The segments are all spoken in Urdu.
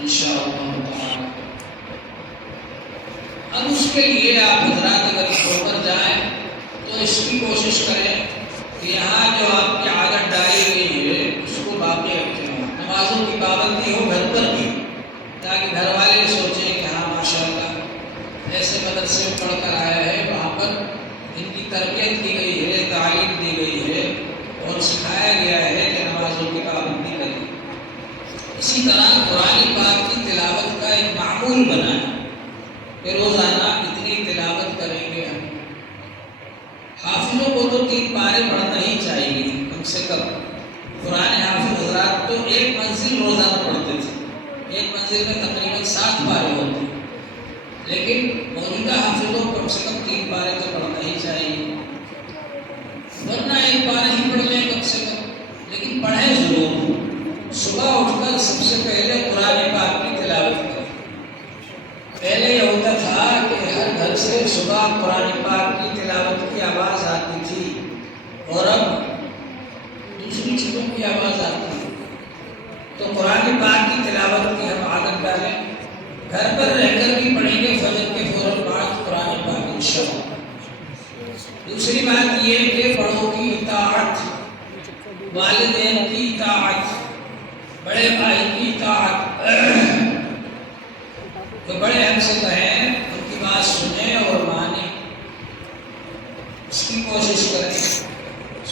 انشاءاللہ تعالی۔ اب اس کے لیے آپ حضرات اگر چھوڑ کر جائیں تو اس کی کوشش کریں کہ یہاں جو آپ کی عادت ڈالی گئی ہے اس کو باقی رکھیں، نمازوں کی پابندی ہو گھر پر بھی، تاکہ گھر والے سوچیں کہ ہاں ماشاءاللہ ایسے مدرسے میں پڑھ کر آیا ہے، وہاں پر ان کی تربیت کی گئی ہے، تعلیم دی گئی ہے اور سکھایا گیا ہے کہ نمازوں کی پابندی کریں۔ اسی طرح قرآن پاک کی تلاوت کا ایک معمول بنائیں کہ روزانہ اتنی تلاوت کریں گے ہم۔ حافظوں کو تو 3 پارے پڑھنا ہی چاہیے کم سے کم۔ قرآن حافظ حضرات تو ایک منزل روزانہ پڑھتے تھے، ایک منزل میں تقریباً 7 پارے ہوتے، لیکن موجودہ حافظوں کو کم سے کم 3 پارے تو پڑھنا ہی چاہیے، ورنہ 1 پارہ ہی پڑھ لیں کم سے کم، لیکن پڑھیں ضرور۔ صبح اٹھ کر سب سے پہلے قرآن پاک کی تلاوت کریں۔ پہلے یہ ہوتا تھا کہ ہر گھر سے صبح قرآن پاک کی تلاوت کی آواز آتی تھی، اور اب دوسری چیزوں کی آواز آتی ہے۔ تو قرآن پاک کی تلاوت کی ہم عادت ڈالیں، گھر پر رہ کر بھی پڑھیں گے فجر کے فوراً بعد قرآن پاک انشاءاللہ۔ دوسری بات یہ کہ بڑوں کی اطاعت، والدین کی اطاعت، بڑے بھائی کی اطاعت، جو بڑے ہم سے کہیں ان کی بات سنیں اور مانیں، اس کی کوشش کریں۔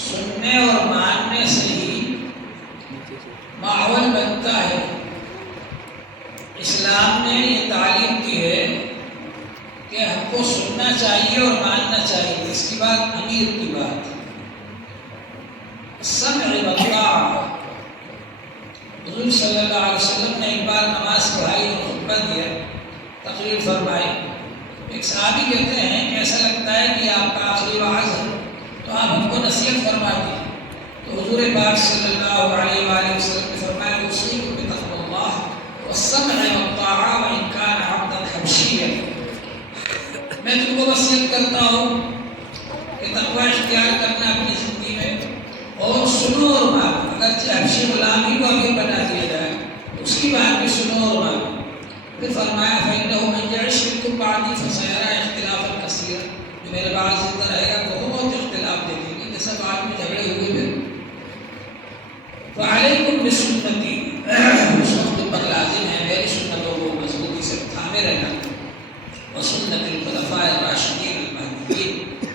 سننے اور ماننے سے ہی ماحول بنتا ہے۔ اسلام نے یہ تعلیم دی ہے کہ ہم کو سننا چاہیے اور ماننا چاہیے، اس کی بات امیر کی بات۔ سمع والطاعہ، حضور صلی اللہ علیہ وسلم نے ایک بار نماز پڑھائی اور خطبہ دیا، تقریر فرمائی۔ ایک صحابی کہتے ہیں کہ ایسا لگتا ہے کہ آپ کا آخری وعظ ہے، تو آپ ہم کو نصیحت فرما دی۔ تو حضور پاک صلی اللہ علیہ وآلہ وسلم نے فرمایا اوصیکم بتقوی اللہ والسمع والطاعہ وان کان عبدا حبشیا۔ میں تم کو وصیت کرتا ہوں کہ تقوی اختیار کرنا اپنی زندگی میں، اور سنو اور مانو، اگرچہ حبشی غلامی کو امیر بنا دیا جائے اس کی بات بھی سنو اور مانو۔ پھر فرمایا فإنه من يعش منكم بعدي فسيرى اختلافا كثيرا، جو میرے بعد زندہ رہے گا وہ بہت اختلاف دیکھیں گے، جیسا بعد میں جھگڑے ہوئے پھر۔ فعليكم بسنتي، اس وقت پر لازم ہے میری سنتوں کو مضبوطی سے تھامے رہنا، وسنت الخلفاء الراشدین المہدیین،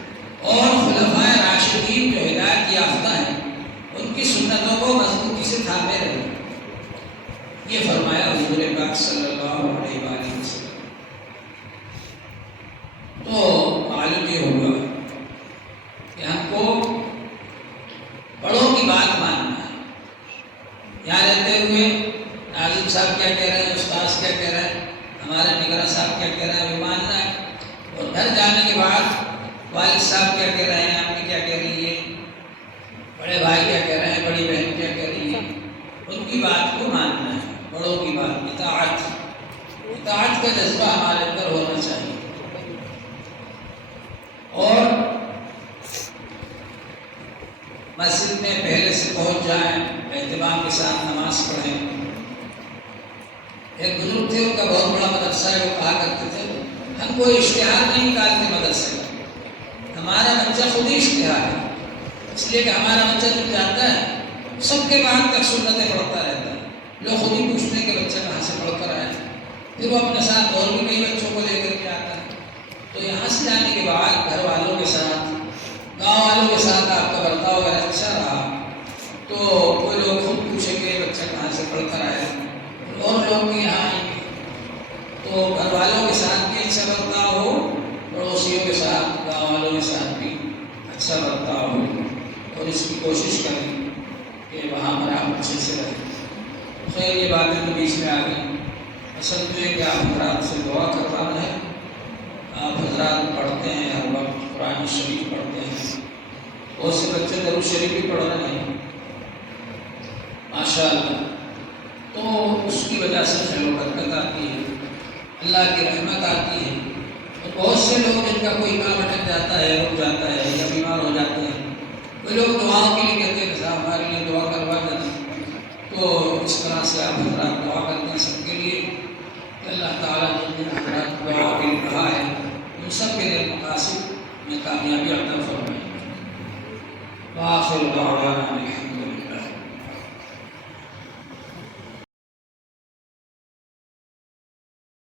اور خلفاء راشدین جو ہدایت یافتہ ہیں ان کی سنتوں کو مضبوطی سے تھامے رہنا، یہ فرمایا حضور پاک صلی اللہ علیہ وآلہ وسلم۔ تو معلوم یہ ہوگا کہ ہم کو بڑوں کی بات ماننا ہے۔ یہاں رہتے ہوئے ناظم صاحب کیا کہہ رہے ہیں، استاذ کیا کہہ رہے ہیں، ہمارے نگراں صاحب کیا کہہ رہے ہیں، وہ ماننا ہے، اور گھر جانے کے بعد والد صاحب کیا کہہ رہے ہیں، امی کیا کہہ رہی ہے، بڑے بھائی کیا کہہ رہے ہیں، بڑی بہن کیا کہہ رہی ہے، ان کی بات کو ماننا ہے۔ بڑوں کی بات، اطاعت کا جذبہ ہمارے اندر ہونا چاہیے، اور مسجد میں پہلے سے پہنچ جائیں، اہتمام کے ساتھ نماز پڑھیں۔ ایک بزرگ تھے، ان کا بہت بڑا مدرسہ ہے، وہ کہا کرتے تھے ہم کوئی اشتہار نہیں نکالتے مدرسے کا، ہمارا بچہ خود ہی اشتہار ہے، اس لیے کہ ہمارا بچہ جب جاتا ہے سب کے بعد تک سنتیں پڑھتا رہتا ہے، لوگ خود ہی پوچھتے ہیں کہ بچہ کہاں سے پڑھ کر آیا، پھر وہ اپنے ساتھ اور بھی کئی بچوں کو لے کر کے آتا ہے۔ تو یہاں سے جانے کے بعد گھر والوں کے ساتھ، گاؤں والوں کے ساتھ آپ کا برتاؤ اگر اچھا رہا تو کوئی لوگ خود پوچھیں گے بچہ کہاں سے پڑھ کر آیا، اور لوگ بھی یہاں آئیں گے۔ تو گھر والوں کے ساتھ بھی اچھا برتاؤ ہو، پڑوسیوں کے ساتھ، گاؤں والوں کے ساتھ بھی اچھا برتاؤ ہو، اور اس کی کوشش کریں کہ وہاں پر آپ اچھے سے رہیں۔ خیر یہ باتیں تو بیچ میں آ گئی، اصل تو یہ کہ آپ حضرات سے دعا کروانا ہے۔ آپ حضرات پڑھتے ہیں ہر وقت، قرآن شریف پڑھتے ہیں، بہت سے بچے درود شریف بھی پڑھ رہے ہیں ماشاءاللہ، تو اس کی وجہ سے خیر و برکت آتی ہے، اللہ کی رحمت آتی ہے۔ اور بہت سے لوگ جن کا کوئی کام اٹک جاتا ہے، رک جاتا ہے یا بیمار ہو جاتے ہیں، وہ لوگ دعاؤں کے لیے کہتے ہیں کہ صاحب ہمارے لیے دعا کروا دینا، تو اس طرح سے آپ حضرات دعا کرتے ہیں سب کے لیے۔ کامیابی عطا فرمائے. وآخر دعوانا